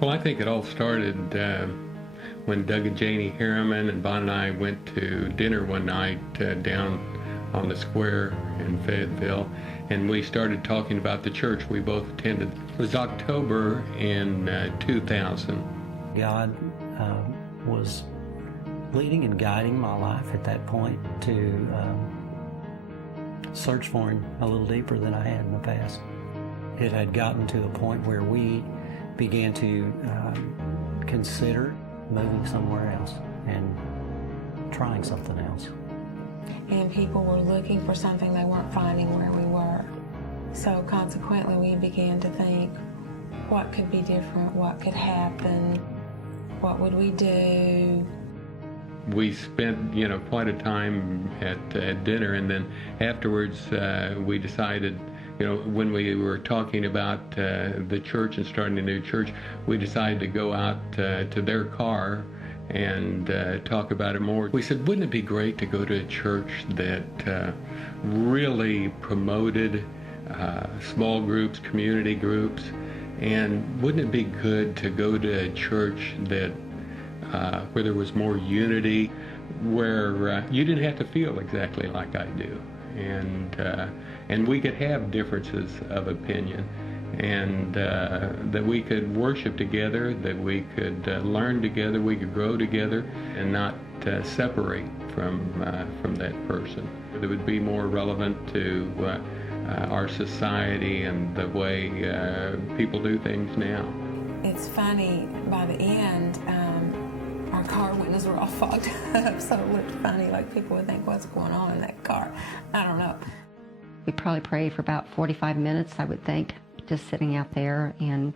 Well, I think it all started when Doug and Janie Harriman and Bon and I went to dinner one night down on the square in Fayetteville, and we started talking about the church we both attended. It was October in 2000. God was leading and guiding my life at that point to search for Him a little deeper than I had in the past. It had gotten to a point where we began to consider moving somewhere else and trying something else. And people were looking for something they weren't finding where we were. So consequently, we began to think, what could be different? What could happen? What would we do? We spent, quite a time at dinner, and then afterwards we decided, when we were talking about the church and starting a new church, we decided to go out to their car and talk about it more. We said, wouldn't it be great to go to a church that really promoted small groups, community groups, and wouldn't it be good to go to a church that where there was more unity, where you didn't have to feel exactly like I do, and we could have differences of opinion, and that we could worship together, that we could learn together, we could grow together, and not separate from that person. That would be more relevant to our society and the way people do things now. It's funny, by the end, our car windows were all fogged up, so it looked funny, like people would think, what's going on in that car? I don't know. We probably prayed for about 45 minutes, I would think, just sitting out there, and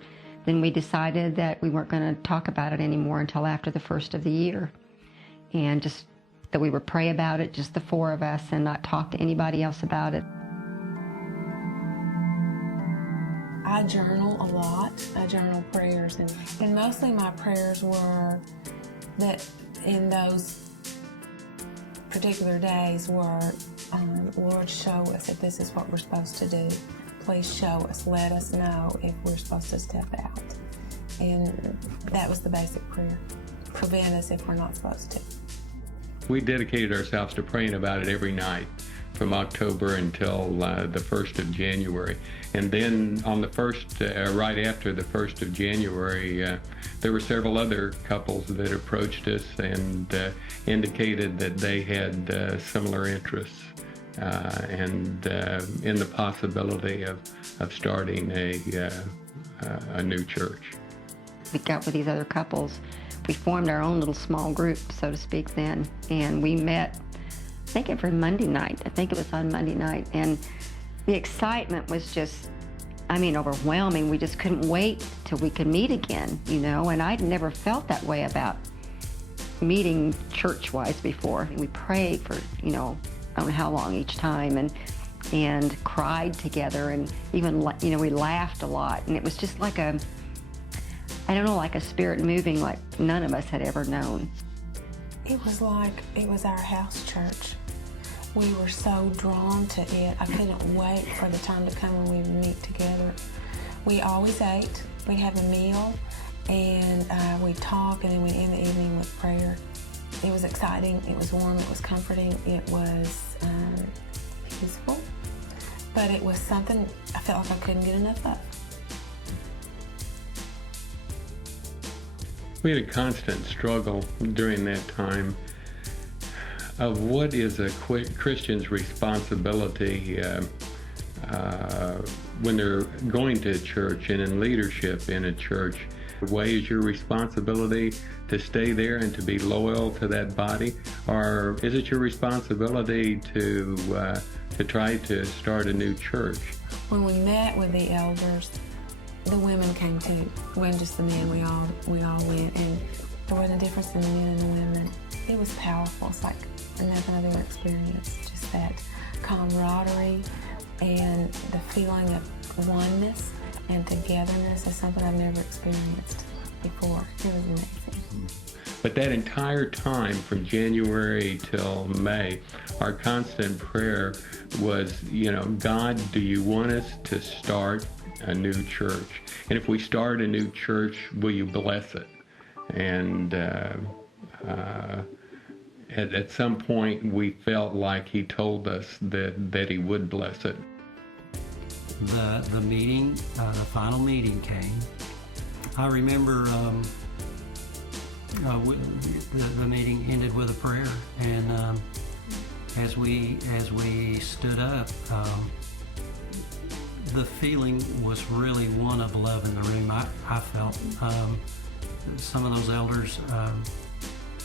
then we decided that we weren't going to talk about it anymore until after the first of the year, and just that we would pray about it, just the four of us, and not talk to anybody else about it. I journal a lot. I journal prayers, and mostly my prayers were that in those particular days were, Lord, show us if this is what we're supposed to do. Please show us. Let us know if we're supposed to step out. And that was the basic prayer. Prevent us if we're not supposed to. We dedicated ourselves to praying about it every night from October until the 1st of January. And then on the right after the 1st of January, there were several other couples that approached us and indicated that they had similar interests and in the possibility of starting a new church. We got with these other couples. We formed our own little small group, so to speak, then, and we met, I think, every Monday night. I think it was on Monday night, and the excitement was just, overwhelming. We just couldn't wait till we could meet again, and I'd never felt that way about meeting church-wise before. We prayed for, I don't know how long each time, and cried together, and even, we laughed a lot, and it was just like a spirit moving like none of us had ever known. It was like it was our house church. We were so drawn to it. I couldn't wait for the time to come when we would meet together. We always ate. We'd have a meal, and we'd talk, and then we'd end the evening with prayer. It was exciting. It was warm. It was comforting. It was peaceful. But it was something I felt like I couldn't get enough of. We had a constant struggle during that time of what is a Christian's responsibility when they're going to a church and in leadership in a church. What is your responsibility to stay there and to be loyal to that body? Or is it your responsibility to try to start a new church? When we met with the elders, the women came too. It wasn't just the men. We all went, and there wasn't a difference in the men and the women. It was powerful. It's like nothing I've ever experienced. Just that camaraderie and the feeling of oneness and togetherness is something I've never experienced before. It was amazing. But that entire time, from January till May, our constant prayer was, God, do you want us to start a new church. And if we start a new church, will you bless it? And at some point, we felt like he told us that he would bless it. The meeting, the final meeting came. I remember the meeting ended with a prayer, and as we stood up, the feeling was really one of love in the room. I felt some of those elders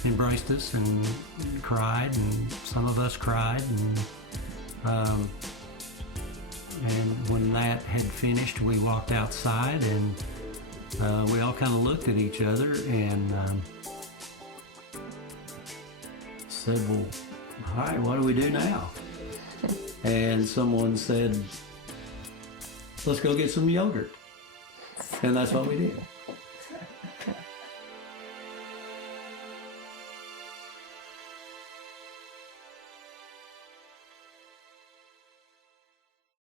embraced us and cried, and some of us cried, and when that had finished, we walked outside, and we all kind of looked at each other and said, well, all right, what do we do now? And someone said, let's go get some yogurt. And that's what we did.